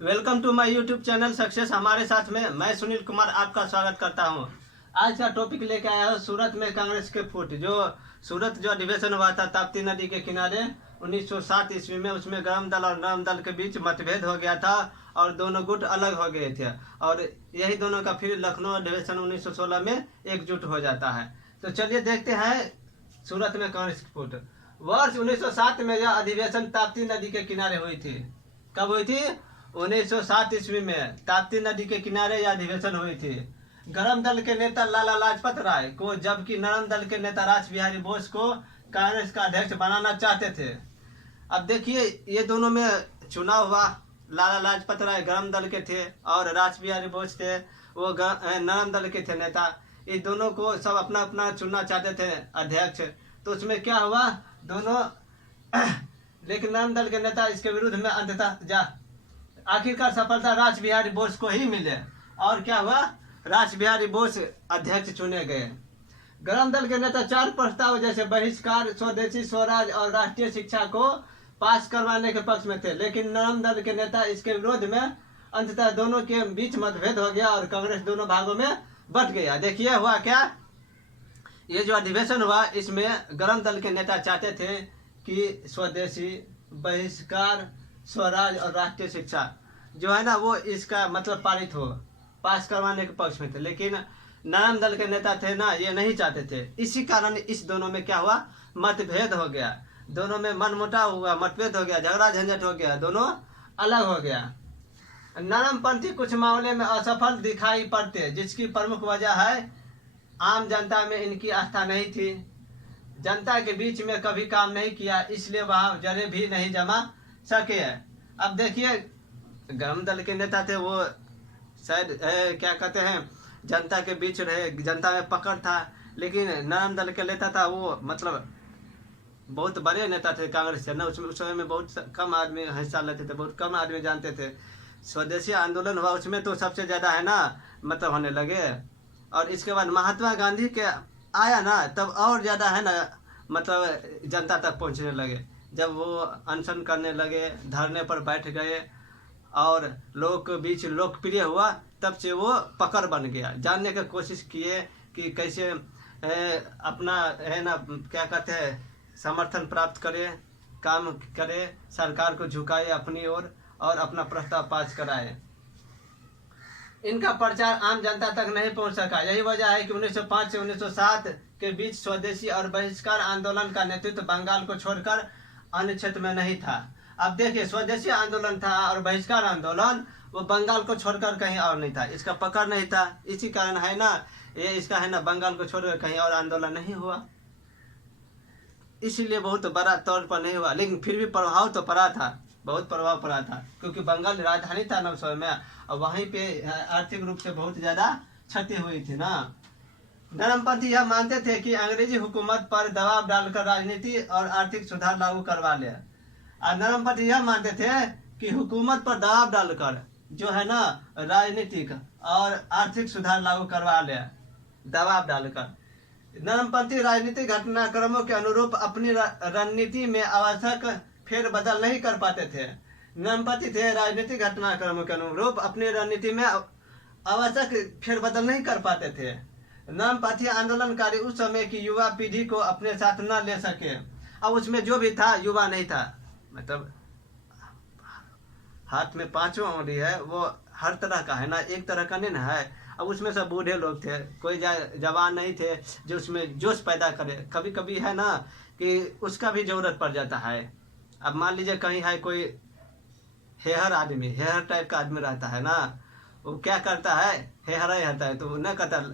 Welcome to my YouTube channel success. हमारे साथ में मैं सुनील कुमार आपका स्वागत करता हूं। आज का टॉपिक लेके आया हूं सूरत में कांग्रेस के फुट। जो सूरत जो अधिवेशन हुआ था ताप्ती नदी के किनारे 1907 ईस्वी में, उसमें गरम दल और नरम दल के बीच मतभेद हो गया था और दोनों गुट अलग हो गए थे और यही दोनों का फिर लखनऊ अधिवेशन 1916 में एकजुट हो जाता है। तो चलिए देखते हैं सूरत में कांग्रेस की फुट। वर्ष 1907 में यह अधिवेशन ताप्ती नदी के किनारे हुई थी। कब हुई थी? 1907 ईस्वी में ताप्ती नदी के किनारे यह अधिवेशन हुई थी। गरम दल के नेता लाला लाजपत राय को, जबकि नरम दल के नेता रास बिहारी बोस को कांग्रेस का अध्यक्ष बनाना चाहते थे। अब देखिए, ये दोनों में चुनाव हुआ। लाला लाजपत राय गरम दल के थे और रास बिहारी बोस थे, वो नरम दल के थे नेता। इस दोनों को सब अपना अपना चुनना चाहते थे अध्यक्ष। तो उसमें क्या हुआ, दोनों लेकिन नरम दल के नेता इसके विरुद्ध में अंततः आखिरकार सफलता रास बिहारी बोस को ही मिले और क्या हुआ, रास बिहारी बोस अध्यक्ष चुने गए। गरम दल के नेता 4 प्रस्ताव जैसे बहिष्कार, स्वदेशी स्वराज और राष्ट्रीय शिक्षा को पास करवाने के पक्ष में थे, लेकिन नरम दल के नेता इसके विरोध में अंततः दोनों के बीच मतभेद हो गया और कांग्रेस दोनों भागों में बट गया। देखिए हुआ क्या, ये जो अधिवेशन हुआ इसमें गरम दल के नेता चाहते थे कि स्वदेशी, बहिष्कार, स्वराज और राष्ट्रीय शिक्षा जो है ना वो इसका मतलब पारित हो, पास करवाने के पक्ष में थे। लेकिन नरम दल के नेता थे ना, ये नहीं चाहते थे। इसी कारण इस दोनों में क्या हुआ, मतभेद हो गया, दोनों में मनमुटाव हुआ, मतभेद हो गया, झगड़ा झंझट हो गया, दोनों अलग हो गया। नरमपंथी कुछ मामले में असफल दिखाई पड़ते, जिसकी प्रमुख वजह है आम जनता में इनकी आस्था नहीं थी। जनता के बीच में कभी काम नहीं किया, इसलिए वहाँ जरे भी नहीं जमा सके। अब देखिए, गरम दल के नेता थे, वो शायद क्या कहते हैं, जनता के बीच रहे, जनता में पकड़ था। लेकिन नरम दल के नेता था वो मतलब बहुत बड़े नेता थे कांग्रेस से ना, उसमें उस समय में बहुत कम आदमी हिस्सा लेते थे, बहुत कम आदमी जानते थे। स्वदेशी आंदोलन हुआ, उसमें तो सबसे ज़्यादा है ना मतलब होने लगे। और इसके बाद महात्मा गांधी के आया ना, तब और ज़्यादा है ना मतलब जनता तक पहुंचने लगे। जब वो अनशन करने लगे, धरने पर बैठ गए और लोगों के बीच लोकप्रिय हुआ, तब से वो पकड़ बन गया। जानने की कोशिश किए कि कैसे अपना है ना क्या कहते हैं समर्थन प्राप्त करे, काम करे, सरकार को झुकाए अपनी ओर और अपना प्रस्ताव पास कराए। इनका प्रचार आम जनता तक नहीं पहुंच सका। यही वजह है कि 1905 से 1907 के बीच स्वदेशी और बहिष्कार आंदोलन का नेतृत्व बंगाल को छोड़कर अन्य क्षेत्र में नहीं था। अब देखिए, स्वदेशी आंदोलन था और बहिष्कार आंदोलन वो बंगाल को छोड़कर कहीं और नहीं था, इसका पकड़ नहीं था। इसी कारण है ना ये इसका है ना बंगाल को छोड़कर कहीं और आंदोलन नहीं हुआ, इसीलिए बहुत बड़ा तौर पर नहीं हुआ। लेकिन फिर भी प्रभाव तो पड़ा था, बहुत प्रभाव पड़ा था, क्योंकि बंगाल राजधानी था ना उस समय में और वहीं पे आर्थिक रूप से बहुत ज़्यादा क्षति हुई थी ना। नरमपंथी यह मानते थे कि अंग्रेजी हुकूमत पर दबाव डालकर राजनीति और आर्थिक सुधार लागू करवा ले। और नरमपंथी यह मानते थे कि हुकूमत पर दबाव डालकर जो है ना राजनीतिक और आर्थिक सुधार लागू करवा ले, दबाव डालकर। नरमपंथी राजनीतिक घटनाक्रमों के अनुरूप अपनी रणनीति में आवश्यक फेरबदल नहीं कर पाते थे। नरमपंथी थे, राजनीतिक घटनाक्रमों के अनुरूप अपनी रणनीति में आवश्यक फेरबदल नहीं कर पाते थे। नरमपंथी आंदोलनकारी उस समय की युवा पीढ़ी को अपने साथ न ले सके। अब उसमें जो भी था युवा नहीं था, मतलब हाथ में 5वां उंगली है वो हर तरह का है ना, एक तरह का नहीं ना है। अब उसमें सब बूढ़े लोग थे, कोई जवान नहीं थे जो उसमें जोश पैदा करे। कभी कभी है ना कि उसका भी जरूरत पड़ जाता है। अब मान लीजिए कहीं है कोई हेहर आदमी, हेहर टाइप का आदमी रहता है ना, वो क्या करता है, हेहरा ही रहता है, तो न कहता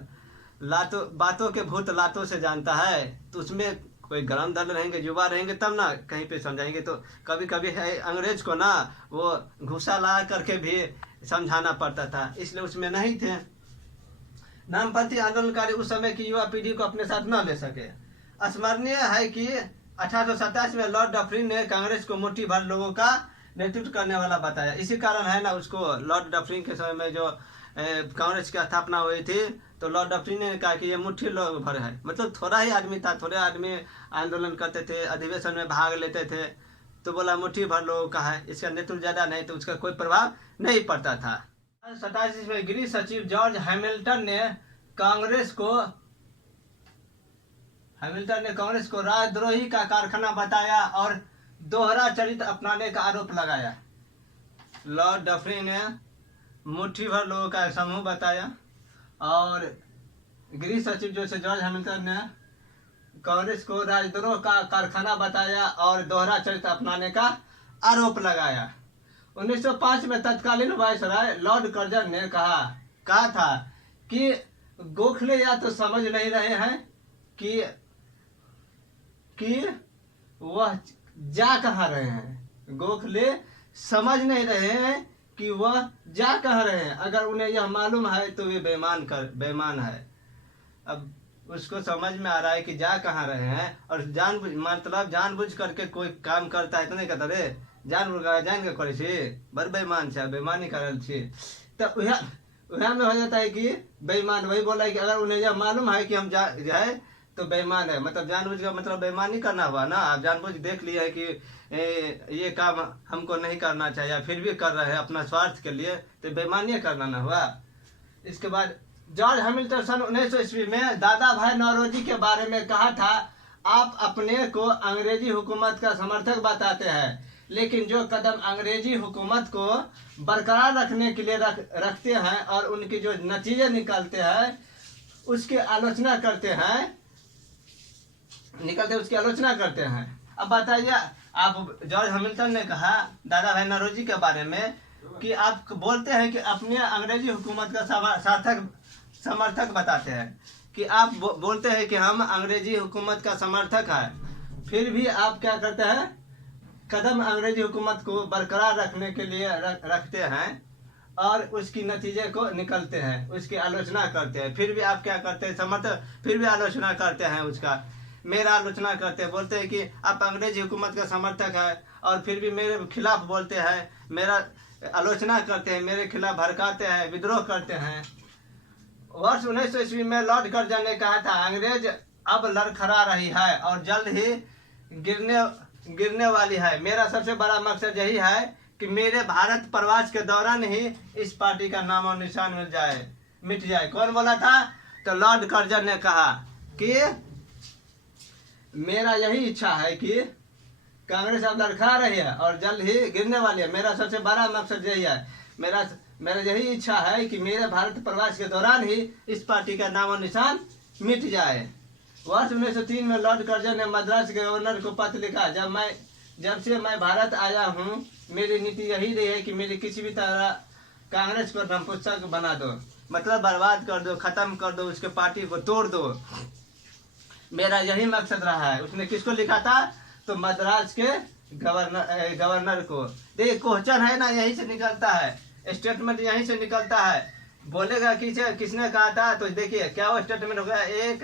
लातों बातों के भूत लातों से जानता है। तो उसमें कोई गरम दल रहेंगे, युवा रहेंगे तब ना कहीं पे समझाएंगे। तो कभी कभी है अंग्रेज को ना वो घुसा ला करके भी समझाना पड़ता था, इसलिए उसमें नहीं थे। नरमपंथी आंदोलनकारी उस समय की युवा पीढ़ी को अपने साथ न ले सके। स्मरणीय है कि 1827 में लॉर्ड डफरिन ने कांग्रेस को मुट्ठी भर लोगों का नेतृत्व करने वाला बताया। इसी कारण है ना उसको लॉर्ड डफरिन के समय में जो कांग्रेस की स्थापना हुई थी, तो लॉर्ड डफरिन ने कहा कि ये मुट्ठी लोग भर है, मतलब थोड़ा ही आदमी था, थोड़े आदमी आंदोलन करते थे, अधिवेशन में भाग लेते थे। तो बोला मुट्ठी भर लोगों का है, इसका नेतृत्व ज़्यादा नहीं, तो उसका कोई प्रभाव नहीं पड़ता था। 27 में गृह सचिव जॉर्ज हैमिल्टन ने कांग्रेस को राजद्रोही का कारखाना बताया और दोहरा चरित्र अपनाने का आरोप लगाया। लॉर्ड डफरी ने मुट्ठी भर लोगों का समूह बताया और गृह सचिव जो से जॉर्ज हैमिल्टन ने कांग्रेस को राजद्रोह का कारखाना बताया और दोहरा चरित्र अपनाने का आरोप लगाया। 1905 में तत्कालीन वायसराय लॉर्ड कर्जन ने कहा था कि गोखले या तो समझ नहीं रहे हैं कि वह जा कहाँ रहे हैं। गोखले समझ नहीं रहे हैं कि वह जा कहाँ रहे हैं। अगर उन्हें यह मालूम है तो वे बेईमान है। अब उसको समझ में आ रहा है कि जा कहाँ रहे हैं और जानबूझ करके कोई काम करता है तो नहीं कहता रे जान के करे छी बड़ बेईमान छे, बेईमानी करल छी। तो वह में हो जाता है कि बेईमान। वही बोला है कि अगर उन्हें यह मालूम है कि हम जाए तो बेईमान है, मतलब जानबूझ का मतलब बेईमानी करना हुआ ना। आप जानबूझ देख लिया है कि ये काम हमको नहीं करना चाहिए, फिर भी कर रहे हैं अपना स्वार्थ के लिए, तो बेईमानी करना ना हुआ। इसके बाद जॉर्ज हैमिल्टन सन 1900 ईस्वी में दादा भाई नौरोजी के बारे में कहा था, आप अपने को अंग्रेजी हुकूमत का समर्थक बताते हैं, लेकिन जो कदम अंग्रेजी हुकूमत को बरकरार रखने के लिए रखते हैं और उनके जो नतीजे निकलते हैं उसकी आलोचना करते हैं उसकी आलोचना करते हैं। अब बताइए, आप जॉर्ज हैमिल्टन ने कहा दादा भाई नौरोजी के बारे में कि आप बोलते हैं कि अपने अंग्रेजी हुकूमत का समर्थक बताते हैं, कि आप बोलते हैं कि हम अंग्रेजी हुकूमत का समर्थक है, फिर भी आप क्या करते हैं, कदम अंग्रेजी हुकूमत को बरकरार रखने के लिए रखते हैं और उसकी नतीजे को निकलते हैं, उसकी आलोचना करते हैं। फिर भी आप क्या करते हैं, समर्थक, फिर भी आलोचना करते हैं उसका, मेरा आलोचना करते हैं, बोलते हैं कि आप अंग्रेजी हुकूमत का समर्थक है और फिर भी मेरे खिलाफ बोलते हैं, मेरा आलोचना करते हैं, मेरे खिलाफ भड़काते हैं, विद्रोह करते हैं। वर्ष 1900 ईस्वी में लॉर्ड कर्जन ने कहा था, अंग्रेज अब लड़खड़ा रही है और जल्द ही गिरने वाली है। मेरा सबसे बड़ा मकसद यही है कि मेरे भारत प्रवास के दौरान ही इस पार्टी का नाम और निशान मिट जाए। कौन बोला था? तो लॉर्ड कर्जन ने कहा कि मेरा यही इच्छा है कि कांग्रेस अब लड़खड़ा रही है और जल्द ही गिरने वाली है। मेरा सबसे बड़ा मकसद यही है, मेरा यही इच्छा है कि मेरे भारत प्रवास के दौरान ही इस पार्टी का नाम और निशान मिट जाए। वर्ष 1903 में लॉर्ड कर्जन ने मद्रास के गवर्नर को पत्र लिखा, जब से मैं भारत आया हूँ मेरी नीति यही रही है कि मेरी किसी भी तरह कांग्रेस को नपुंसक बना दो, मतलब बर्बाद कर दो, खत्म कर दो, उसके पार्टी को तोड़ दो। मेरा यही मकसद रहा है। उसने किसको लिखा था? तो मद्रास के गवर्नर को। देखिए क्वेश्चन है ना, यही से निकलता है, स्टेटमेंट यहीं से निकलता है। बोलेगा किसने कहा था, तो देखिए क्या वो स्टेटमेंट हो गया, 1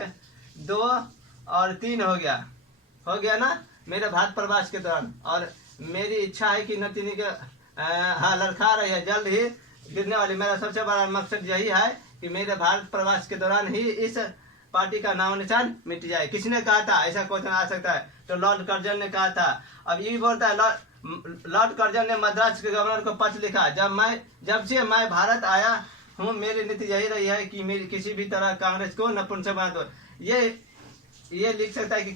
2 और 3 हो गया ना, मेरे भारत प्रवास के दौरान। और मेरी इच्छा है कि नतीनी के लड़खड़ा रही है, जल्द ही गिरने वाली। मेरा सबसे बड़ा मकसद यही है कि मेरे भारत प्रवास के दौरान ही इस पार्टी का नाम निशान मिट जाए। किसने कहा था? ऐसा क्वेश्चन आ सकता है। तो लॉर्ड कर्जन ने कहा था। अब ये भी बोलता है लॉर्ड कर्जन ने मद्रास के गवर्नर को पत्र लिखा, जब से मैं भारत आया हूँ मेरी नीति यही रही है कि मेरी किसी भी तरह कांग्रेस को नपुंसक बना दो। ये लिख सकता है कि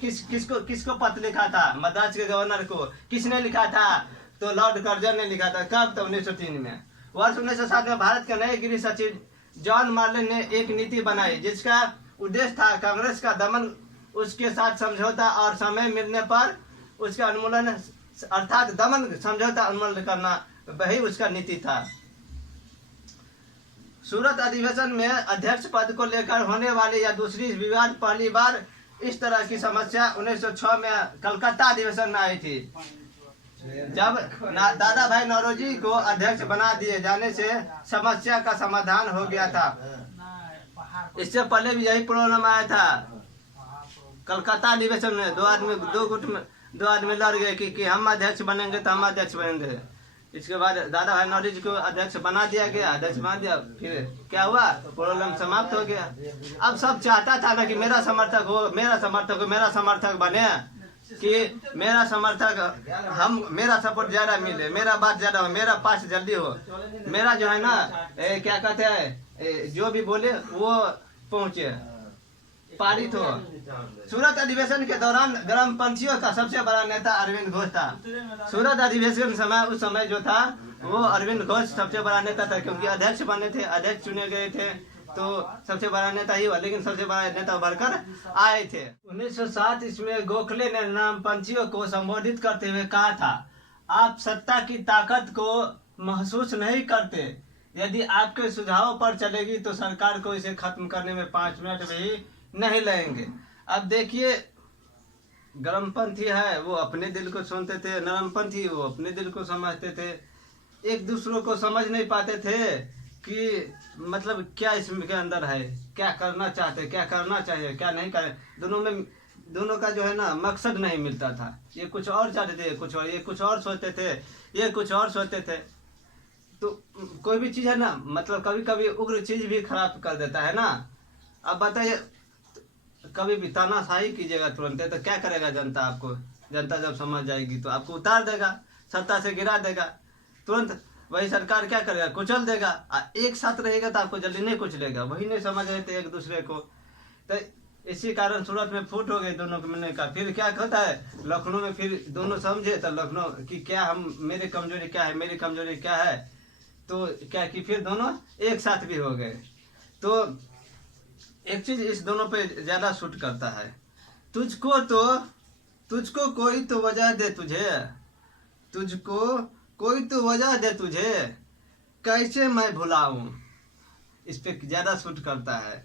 किसको पत्र लिखा था? मद्रास के गवर्नर को। किसने लिखा था? तो लॉर्ड कर्जन ने लिखा था। कब? तो 1903 में। वर्ष 1907 में भारत के नए गृह सचिव जॉन मार्लिन ने एक नीति बनाई जिसका उद्देश्य था कांग्रेस का दमन, उसके साथ समझौता और समय मिलने पर उसका उन्मूलन, अर्थात दमन समझौता उन्मूलन करना, वही उसका नीति था। सूरत अधिवेशन में अध्यक्ष पद को लेकर होने वाली यह दूसरी विवाद पहली बार इस तरह की समस्या 1906 में कलकत्ता अधिवेशन में आई थी, जब दादा भाई नौरोजी को अध्यक्ष बना दिए जाने से समस्या का समाधान हो गया था। इससे पहले भी यही प्रॉब्लम आया था कलकत्ता अधिवेशन में। दो आदमी लड़ गए कि हम अध्यक्ष बनेंगे तो हम अध्यक्ष बनेंगे। इसके बाद दादा भाई नौरोजी को अध्यक्ष बना दिया गया, अध्यक्ष बना दिया, फिर क्या हुआ? प्रॉब्लम समाप्त हो गया। अब सब चाहता था ना कि मेरा समर्थक बने, कि मेरा समर्थक मेरा सपोर्ट ज्यादा मिले, मेरा बात ज्यादा हो, मेरा पास जल्दी हो, मेरा जो है ना क्या कहते हैं जो भी बोले वो पहुंचे, पारित हो। सूरत अधिवेशन के दौरान ग्रामपंथियों का सबसे बड़ा नेता अरविंद घोष था। सूरत अधिवेशन समय उस समय जो था वो अरविंद घोष सबसे बड़ा नेता था, क्योंकि अध्यक्ष बने थे, अध्यक्ष चुने गए थे, तो सबसे बड़ा नेता ही हुआ, लेकिन सबसे बड़ा नेता उभरकर आए थे। 1907 इसमें गोखले ने नामपंथियों को संबोधित करते हुए कहा था, आप सत्ता की ताकत को महसूस नहीं करते, यदि आपके सुझावों पर चलेगी तो सरकार को इसे खत्म करने में 5 मिनट भी नहीं लगेंगे। अब देखिए, गर्मपंथी है वो अपने दिल को सुनते थे, नरमपंथी वो अपने दिल को समझते थे, एक दूसरों को समझ नहीं पाते थे कि मतलब क्या इसके अंदर है, क्या करना चाहते, क्या करना चाहिए, क्या नहीं करें। दोनों का जो है ना मकसद नहीं मिलता था। ये कुछ और चाहते थे, कुछ और, ये कुछ और सोचते थे, ये कुछ और सोचते थे। तो कोई भी चीज़ है ना, मतलब कभी कभी उग्र चीज़ भी खराब कर देता है ना। अब बताइए, कभी भी तानाशाही कीजिएगा तुरंत, तो क्या करेगा जनता आपको? जनता जब समझ जाएगी तो आपको उतार देगा, सत्ता से गिरा देगा तुरंत। वही सरकार क्या करेगा? कुचल देगा। एक साथ रहेगा तो आपको जल्दी नहीं कुचलेगा। वही नहीं समझ रहे थे एक दूसरे को, तो इसी कारण सूरत में फूट हो गई दोनों को मिलने का। फिर क्या होता है, लखनऊ में फिर दोनों समझे, तो लखनऊ की क्या हम, मेरी कमजोरी क्या है, मेरी कमजोरी क्या है, तो क्या कि फिर दोनों एक साथ भी हो गए। तो एक चीज इस दोनों पे ज्यादा सूट करता है, तुझको कोई तो वजह दे तुझे, तुझको कोई तो वजह दे तुझे, कैसे मैं भुलाऊं। इस पे ज्यादा सूट करता है,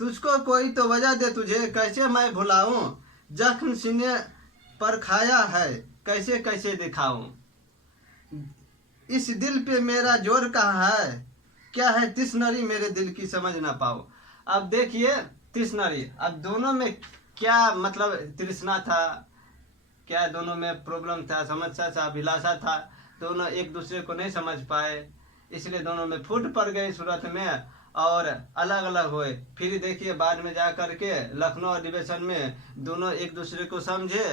तुझको कोई तो वजह दे तुझे, कैसे मैं भुलाऊं, जख्म सीने पर खाया है, कैसे कैसे दिखाऊं, इस दिल पे मेरा जोर कहाँ है, क्या है तिश्नरी मेरे दिल की समझ ना पाओ। अब देखिए तिश्नरी, अब दोनों में क्या मतलब तृष्णा था, क्या दोनों में प्रॉब्लम था, समस्या था, अभिलाषा था, दोनों एक दूसरे को नहीं समझ पाए, इसलिए दोनों में फूट पड़ गई सूरत में और अलग अलग हुए। फिर देखिए बाद में जा करके लखनऊ अधिवेशन में दोनों एक दूसरे को समझे,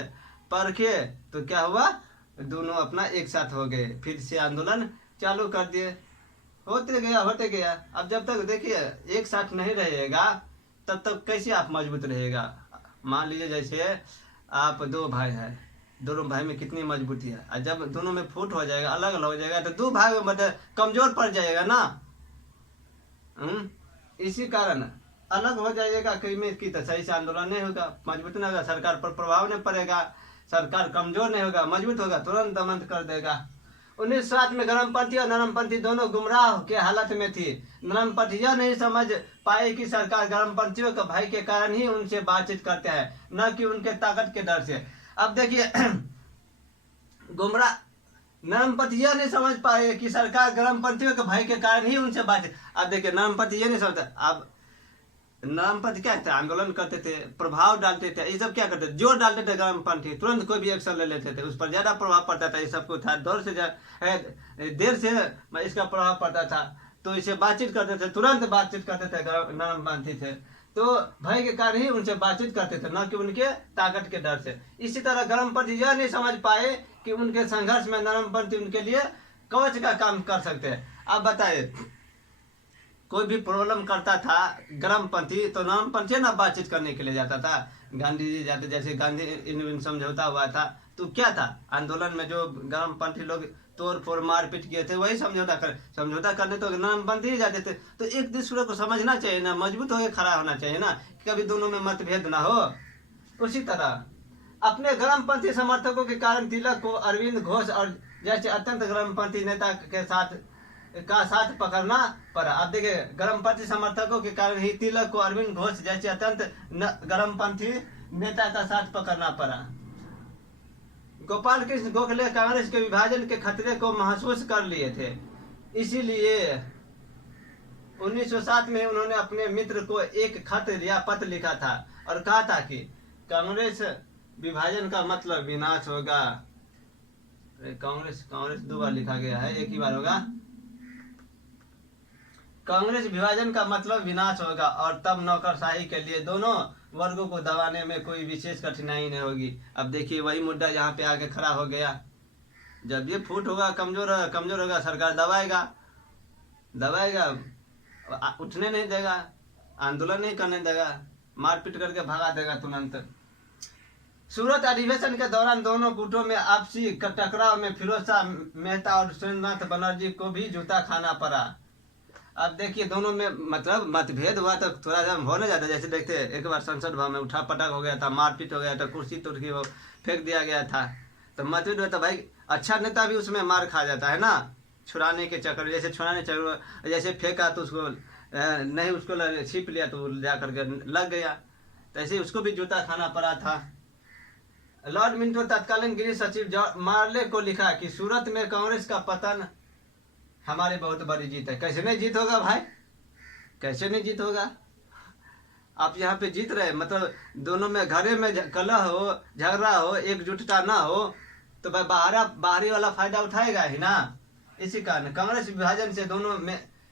परखे, तो क्या हुआ, दोनों अपना एक साथ हो गए, फिर से आंदोलन चालू कर दिए, होते गया। अब जब तक देखिए एक साथ नहीं रहेगा तब तक कैसे आप मजबूत रहेगा। मान लीजिए जैसे आप 2 भाई हैं, दोनों भाई में कितनी मजबूती है, और जब दोनों में फूट हो जाएगा, अलग अलग हो जाएगा, तो 2 भाई में मतलब कमजोर पड़ जाएगा ना। इसी कारण अलग हो जाएगा की तो सही से आंदोलन नहीं होगा, मजबूत नहीं होगा, सरकार पर प्रभाव नहीं पड़ेगा, सरकार कमजोर नहीं होगा, मजबूत होगा, तुरंत दमन कर देगा। 1907 में गर्मपंथी और नरमपंथी दोनों गुमराह के हालत में थी। नरमपंथी यह नहीं समझ पाए कि सरकार गर्मपंथियों के भाई के कारण ही उनसे बातचीत करते हैं, न कि उनके ताकत के डर से। अब देखिए गुमराह नरमपंथी यह नहीं समझ पाए कि सरकार गर्मपंथियों के भाई के कारण ही उनसे बातचीत। अब देखिए नरमपंथी ये नहीं समझता। अब नरमपंथी क्या थे, आंदोलन करते थे, प्रभाव डालते थे, ये सब क्या करते थे, जोर डालते थे। गर्मपंथी तुरंत कोई भी एक्शन ले लेते थे, उस पर ज्यादा प्रभाव पड़ता था, ये सबको था, देर से इसका प्रभाव पड़ता था, तो इसे बातचीत करते थे, तुरंत बातचीत करते थे। नरमपंथी थे तो भय के कारण ही उनसे बातचीत करते थे, न कि उनके ताकत के डर से। इसी तरह गर्मपंथी यह नहीं समझ पाए कि उनके संघर्ष में नरमपंथी उनके लिए कवच का काम कर सकते हैं। अब बताइए, कोई भी प्रॉब्लम करता था गर्मपंथी, तो नरमपंथी ना बातचीत करने के लिए जाता था। गांधी जी जाते, जैसे गांधी इन समझौता हुआ था, तो क्या था, आंदोलन में जो गर्मपंथी लोग तोड़ फोड़ मारपीट किए थे, वही समझौता करने तो नरमपंथी ही जाते थे। तो एक दूसरे को समझना चाहिए ना, मजबूत होकर खड़ा होना चाहिए ना, कभी दोनों में मतभेद ना हो। उसी तरह अपने गर्मपंथी समर्थकों के कारण तिलक को अरविंद घोष और जैसे अत्यंत गर्मपंथी नेता के साथ पकड़ना पड़ा। अब देखिए गर्मपंथी समर्थकों के कारण ही तिलक को अरविंद घोष जैसे अत्यंत गर्मपंथी नेता का साथ पकड़ना पड़ा। गोपाल कृष्ण गोखले कांग्रेस के विभाजन के खतरे को महसूस कर लिए थे, इसीलिए 1907 में उन्होंने अपने मित्र को एक खत या पत्र लिखा था और कहा था कि कांग्रेस विभाजन का मतलब विनाश होगा। कांग्रेस 2 बार लिखा गया है, एक ही बार होगा। कांग्रेस विभाजन का मतलब विनाश होगा और तब नौकरशाही के लिए दोनों वर्गों को दबाने में कोई विशेष कठिनाई नहीं होगी। अब देखिए वही मुद्दा यहाँ पे आके खड़ा हो गया। जब ये फूट होगा, कमजोर होगा, सरकार दबाएगा, उठने नहीं देगा, आंदोलन नहीं करने देगा, मारपीट करके भगा देगा तुरंत। सूरत अधिवेशन के दौरान दोनों गुटों में आपसी टकराव में फिरोज शाह मेहता और सुरेंद्रनाथ बनर्जी को भी जूता खाना पड़ा। अब देखिए दोनों में मतलब मतभेद हुआ तो थोड़ा सा होने जाता। जैसे देखते एक बार संसद भवन में उठा पटक हो गया था, मारपीट हो गया था, कुर्सी तोड़ के वो फेंक दिया गया था, तो मतभेद हुआ था। भाई अच्छा नेता भी उसमें मार खा जाता है ना, छुड़ाने के चक्कर, जैसे जैसे फेंका तो उसको नहीं, उसको छिप लिया तो जा करके लग गया, तो ऐसे उसको भी जूता खाना पड़ा था। लॉर्ड मिंटो तत्कालीन गृह सचिव मार्ले को लिखा कि सूरत में कांग्रेस का पतन हमारी बहुत बड़ी जीत है। कैसे नहीं जीत होगा भाई, कैसे नहीं जीत होगा? आप यहाँ पे जीत रहे, मतलब दोनों में घरे में कलह हो, झगड़ा हो, एकजुटता ना हो, तो भाई बाहरी वाला फायदा उठाएगा ही ना। इसी कारण कांग्रेस विभाजन से दोनों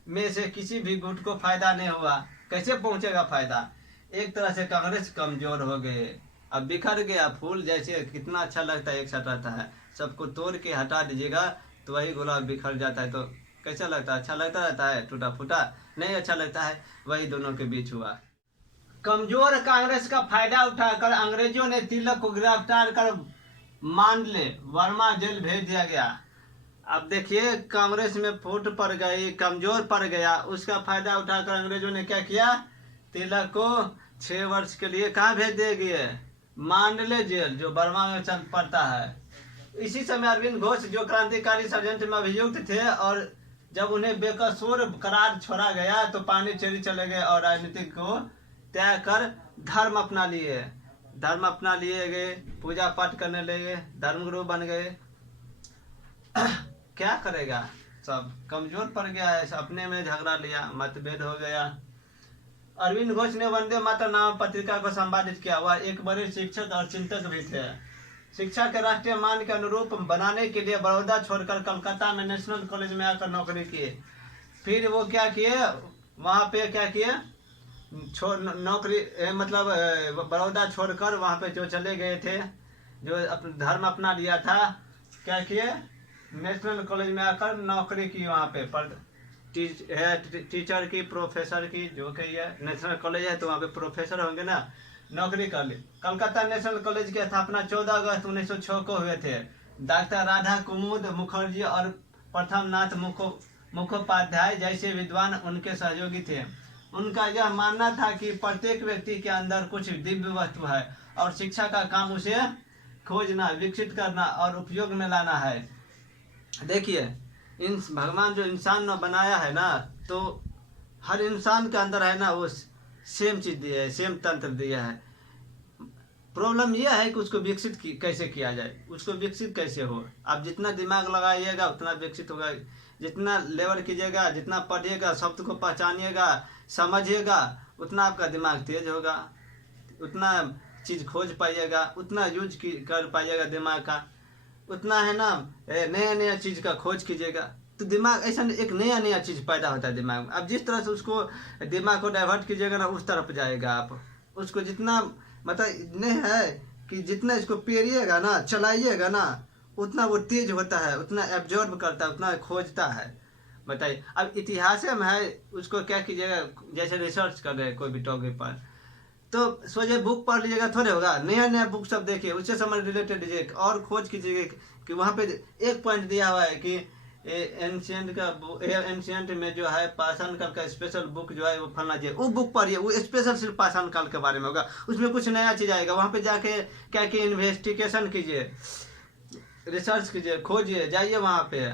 में से किसी भी गुट को फायदा नहीं हुआ। कैसे पहुंचेगा फायदा? एक तरह से कांग्रेस कमजोर हो गए, अब बिखर गया फूल जैसे। कितना अच्छा लगता है, एक साथ रहता है, सबको तोड़ के हटा दीजिएगा तो वही गुलाब बिखर जाता है। तो कैसा लगता है? अच्छा लगता रहता है, टूटा फूटा नहीं अच्छा लगता है। वही दोनों के बीच हुआ। कमजोर कांग्रेस का फायदा उठाकर अंग्रेजों ने तिलक को गिरफ्तार कर मांडले वर्मा जेल भेज दिया गया। अब देखिए कांग्रेस में फूट पड़ गई, कमजोर पड़ गया, उसका फायदा उठाकर अंग्रेजों ने क्या किया? तिलक को 6 वर्ष के लिए कहाँ भेज दिए गए? मांडले जेल, जो बर्मा में पड़ता है। इसी समय अरविंद घोष जो क्रांतिकारी षड्यंत्र में अभियुक्त थे, और जब उन्हें बेकसूर करार छोड़ा गया तो पांडिचेरी चले गए और राजनीतिक को त्याग कर धर्म अपना लिए गए, पूजा पाठ करने लगे, धर्मगुरु बन गए। क्या करेगा, सब कमजोर पड़ गया है, अपने में झगड़ा लिया, मतभेद हो गया। अरविंद घोष ने वंदे मातरम नाम पत्रिका को संपादित किया। वह एक बड़े शिक्षक और चिंतक भी थे। शिक्षा के राष्ट्रीय मान के अनुरूप बनाने के लिए बड़ौदा छोड़कर कलकत्ता में नेशनल कॉलेज में आकर नौकरी किए। फिर वो क्या किए, वहाँ पे क्या किए, नौकरी मतलब बड़ौदा छोड़कर वहाँ पे जो चले गए थे, जो धर्म अपना लिया था, क्या किए, नेशनल कॉलेज में आकर नौकरी की। वहाँ पे टीचर की, प्रोफेसर की, जो कि ये नेशनल कॉलेज है तो वहाँ पे प्रोफेसर होंगे ना, नौकरी कर ली। कलकत्ता नेशनल कॉलेज की स्थापना 14 अगस्त 1906 को हुए थे। डॉक्टर राधा कुमुद मुखर्जी और प्रथम नाथ मुखोपाध्याय जैसे विद्वान उनके सहयोगी थे। उनका यह मानना था कि प्रत्येक व्यक्ति के अंदर कुछ दिव्य वस्तु है और शिक्षा का काम उसे खोजना, विकसित करना और उपयोग में लाना है। देखिए भगवान जो इंसान ने बनाया है ना, तो हर इंसान के अंदर है ना वो सेम चीज दिया है, सेम तंत्र दिया है। प्रॉब्लम यह है कि उसको विकसित कैसे किया जाए, उसको विकसित कैसे हो। आप जितना दिमाग लगाइएगा उतना विकसित होगा, जितना लेवल कीजिएगा, जितना पढ़िएगा, शब्द को पहचानिएगा, समझिएगा, उतना आपका दिमाग तेज होगा, उतना चीज खोज पाइएगा, उतना यूज कर पाइएगा दिमाग का, उतना है ना नया चीज का खोज कीजिएगा तो दिमाग ऐसा एक नया चीज पैदा होता है दिमाग में। अब जिस तरह से उसको दिमाग को डाइवर्ट कीजिएगा ना, उस तरफ जाएगा। आप उसको जितना मतलब नहीं है कि जितना इसको पेरिएगा ना, चलाइएगा ना, उतना वो तेज होता है, उतना एब्जॉर्ब करता है, उतना खोजता है। बताइए अब इतिहास में है, उसको क्या कीजिएगा, जैसे रिसर्च कर रहे हैं कोई भी टॉपिक पर, तो सोचिए बुक पढ़ लीजिएगा थोड़े होगा, नया बुक सब देखिए, उससे समझ रिलेटेड लीजिए और खोज कीजिएगा कि वहाँ पे एक पॉइंट दिया हुआ है कि एंशियंट में जो है पाषाण काल का स्पेशल बुक जो है वो फलना चाहिए, वो बुक पढ़िए, वो स्पेशल सिर्फ पाषाण काल के बारे में होगा, उसमें कुछ नया चीज आएगा। वहाँ पे जाके क्या कि इन्वेस्टिगेशन कीजिए, रिसर्च कीजिए, खोजिए, जाइए वहाँ पे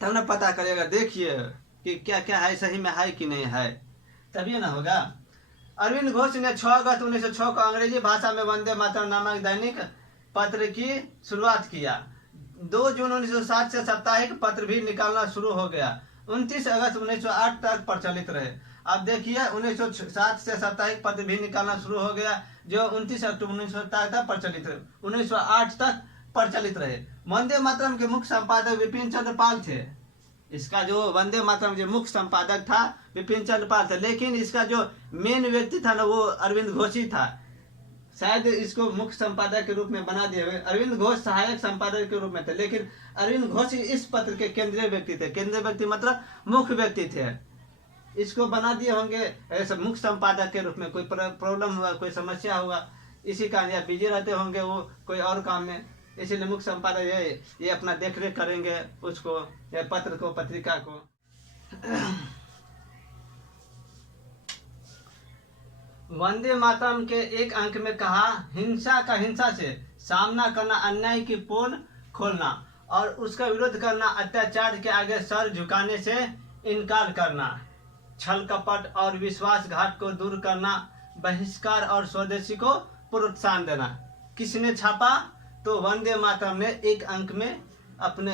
तब ना पता करिएगा, देखिए कि क्या क्या है, सही में है कि नहीं है, तभी ना होगा। अरविंद घोष ने 6 अगस्त 1906 को अंग्रेजी भाषा में वंदे मातरम नामक दैनिक पत्र की शुरुआत किया। 2 जून 1907 से साप्ताहिक पत्र भी निकालना शुरू हो गया। 29 अगस्त 1908 तक प्रचलित रहे। अब देखिए 1907 से साप्ताहिक पत्र भी निकालना शुरू हो गया, जो 29 अक्टूबर 1907 तक प्रचलित रहे, 1908 तक प्रचलित रहे। वंदे मातरम के मुख्य संपादक विपिन चंद्र पाल थे। इसका जो वंदे मातरम जो मुख्य संपादक था विपिन चंद्र पाल था, लेकिन इसका जो मेन व्यक्ति था ना वो अरविंद घोष ही था। शायद इसको मुख्य संपादक के रूप में बना दिए हुए, अरविंद घोष सहायक संपादक के रूप में थे, लेकिन अरविंद घोष इस पत्र के केंद्रीय व्यक्ति थे। केंद्रीय व्यक्ति मतलब मुख्य व्यक्ति थे। इसको बना दिए होंगे ऐसे मुख्य संपादक के रूप में। कोई प्रॉब्लम हुआ, कोई समस्या हुआ, इसी कारण या बिजी रहते होंगे वो कोई और काम में, इसीलिए मुख्य संपादक ये अपना देख रेख करेंगे उसको, या पत्र को, पत्रिका को। वंदे मातरम के एक अंक में कहा, हिंसा से सामना करना, अन्याय की पोल खोलना और उसका विरोध करना, अत्याचार के आगे सर झुकाने से इनकार करना, छल कपट और विश्वासघात को दूर करना, बहिष्कार और स्वदेशी को प्रोत्साहन देना। किसने छापा? तो वंदे मातरम ने एक अंक में अपने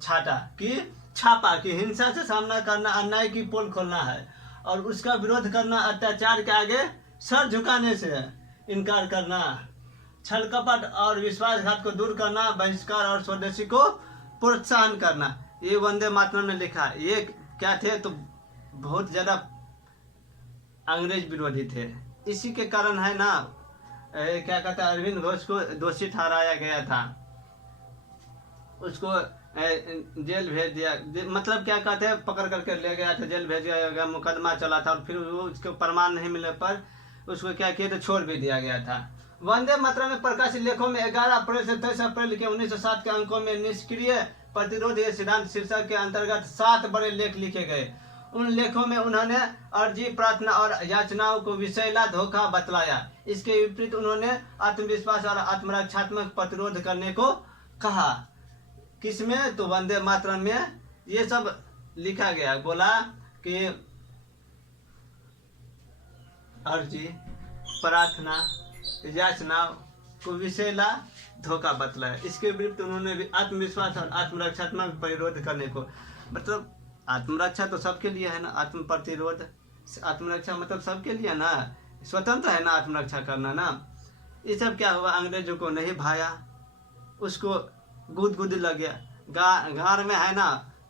छापा कि हिंसा से सामना करना, अन्याय की पोल खोलना है और उसका विरोध करना, अत्याचार के आगे सर झुकाने से इनकार करना, छल कपट और विश्वासघात को दूर करना, बहिष्कार और स्वदेशी को प्रोत्साहन करना। ये वंदे मातरम ने लिखा। ये क्या थे? तो बहुत ज्यादा अंग्रेज विरोधी थे। इसी के कारण है ना क्या कहते हैं, अरविंद घोष को दोषी ठहराया गया था, उसको जेल भेज दिया, मतलब क्या कहते हैं, पकड़ करके ले गया था, जेल भेज दिया गया, मुकदमा चला था और फिर वो उसके प्रमाण नहीं मिलने पर उसको क्या किया, तो छोड़ भी दिया गया था। वंदे मातरम में प्रकाशित लेखों में 11 अप्रैल से 23 अप्रैल के 1907 के अंकों में निष्क्रिय प्रतिरोध ये सिद्धांत शीर्षक के अंतर्गत 7 बड़े लेख लिखे गए। उन लेखों में उन्होंने अर्जी, प्रार्थना और याचनाओं को विषैला धोखा बतलाया। इसके विपरीत उन्होंने आत्मविश्वास और आत्मरक्षात्मक प्रतिरोध करने को कहा। किसमें? तो वंदे मातरम में ये सब लिखा गया। बोला कि अर्जी, प्रार्थना, याचना को विषैला धोखा बतलाया। इसके विरुद्ध उन्होंने भी आत्मविश्वास और आत्मरक्षात्मक प्रतिरोध करने को, मतलब आत्मरक्षा तो सबके लिए है ना, आत्म प्रतिरोध, आत्मरक्षा मतलब सबके लिए ना, स्वतंत्र है ना आत्मरक्षा करना ना। ये सब क्या हुआ, अंग्रेजों को नहीं भाया, उसको गुदगुदी लग गया, गार में है ना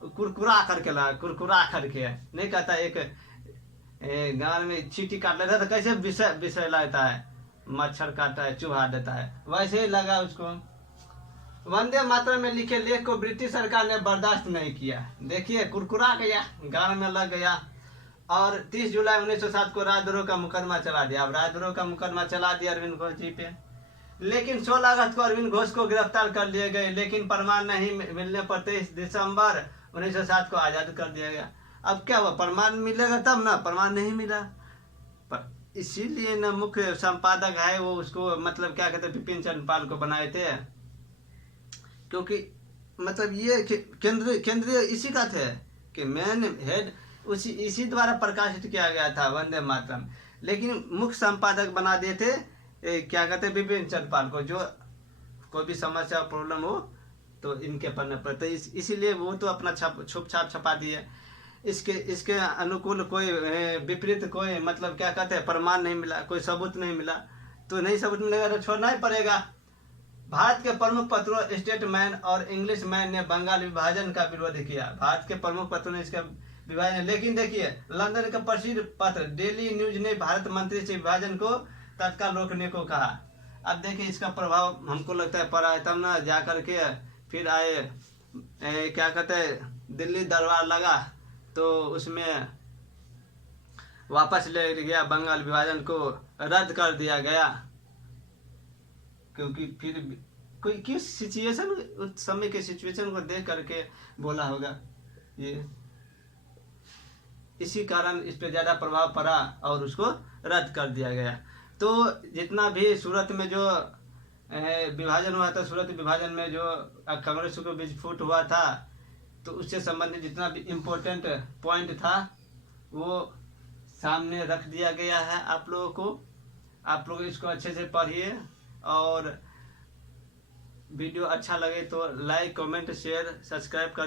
कुरकुरा करके लगा, कुरकुरा करके नहीं कहता, एक गार में चींटी काट लेता है तो कैसे विषय लगता है, मच्छर काटता है, चूहा देता है, वैसे ही लगा उसको। वंदे मातरम में लिखे लेख को ब्रिटिश सरकार ने बर्दाश्त नहीं किया। देखिए कुरकुरा गया, गाल में लग गया और 30 जुलाई 1907 को राजद्रोह का मुकदमा चला दिया। अब राजद्रोह का मुकदमा चला दिया अरविंद घोष जी पे, लेकिन 16 अगस्त को अरविंद घोष को गिरफ्तार कर लिए गए, लेकिन प्रमाण नहीं मिलने पर 23 दिसंबर 1907 को आजाद कर दिया गया। अब क्या हुआ, प्रमाण मिलेगा तब ना, प्रमाण नहीं मिला, इसीलिए न मुख्य संपादक है वो उसको, मतलब क्या कहते हैं, विपिन चंद्र पाल को बनाए थे, क्योंकि मतलब ये केंद्रीय इसी का थे कि मेन हेड इसी द्वारा प्रकाशित किया गया था वंदे मातरम, लेकिन मुख्य संपादक बना दिए थे क्या कहते हैं, विपिन चंद्र पाल को। जो कोई भी समस्या प्रॉब्लम हो तो इनके पढ़ने पर, तो इसीलिए वो तो अपना छुप छाप छपा दिए। इसके अनुकूल कोई विपरीत कोई, मतलब क्या कहते हैं, प्रमाण नहीं मिला, कोई सबूत नहीं मिला, तो नहीं सबूत मिलेगा तो छोड़ना ही पड़ेगा। भारत के प्रमुख पत्रों स्टेटमैन और इंग्लिश मैन ने बंगाल विभाजन का विरोध किया। भारत के प्रमुख पत्रों ने इसका विभाजन, लेकिन देखिए लंदन का प्रसिद्ध पत्र डेली न्यूज ने भारत मंत्री से विभाजन को तत्काल रोकने को कहा। अब देखिए इसका प्रभाव हमको लगता है पड़ा है, तब ना जा करके फिर आए क्या कहते हैं, दिल्ली दरबार लगा तो उसमें वापस ले गया, बंगाल विभाजन को रद्द कर दिया गया, क्योंकि फिर कोई किस सिचुएशन, उस समय के सिचुएशन को देख करके बोला होगा ये, इसी कारण इस पे ज्यादा प्रभाव पड़ा और उसको रद्द कर दिया गया। तो जितना भी सूरत में जो विभाजन हुआ था, सूरत विभाजन में जो कांग्रेस को बीच फूट हुआ था, तो उससे संबंधित जितना भी इम्पोर्टेंट पॉइंट था वो सामने रख दिया गया है आप लोगों को। आप लोग इसको अच्छे से पढ़िए और वीडियो अच्छा लगे तो लाइक, कमेंट, शेयर, सब्सक्राइब कर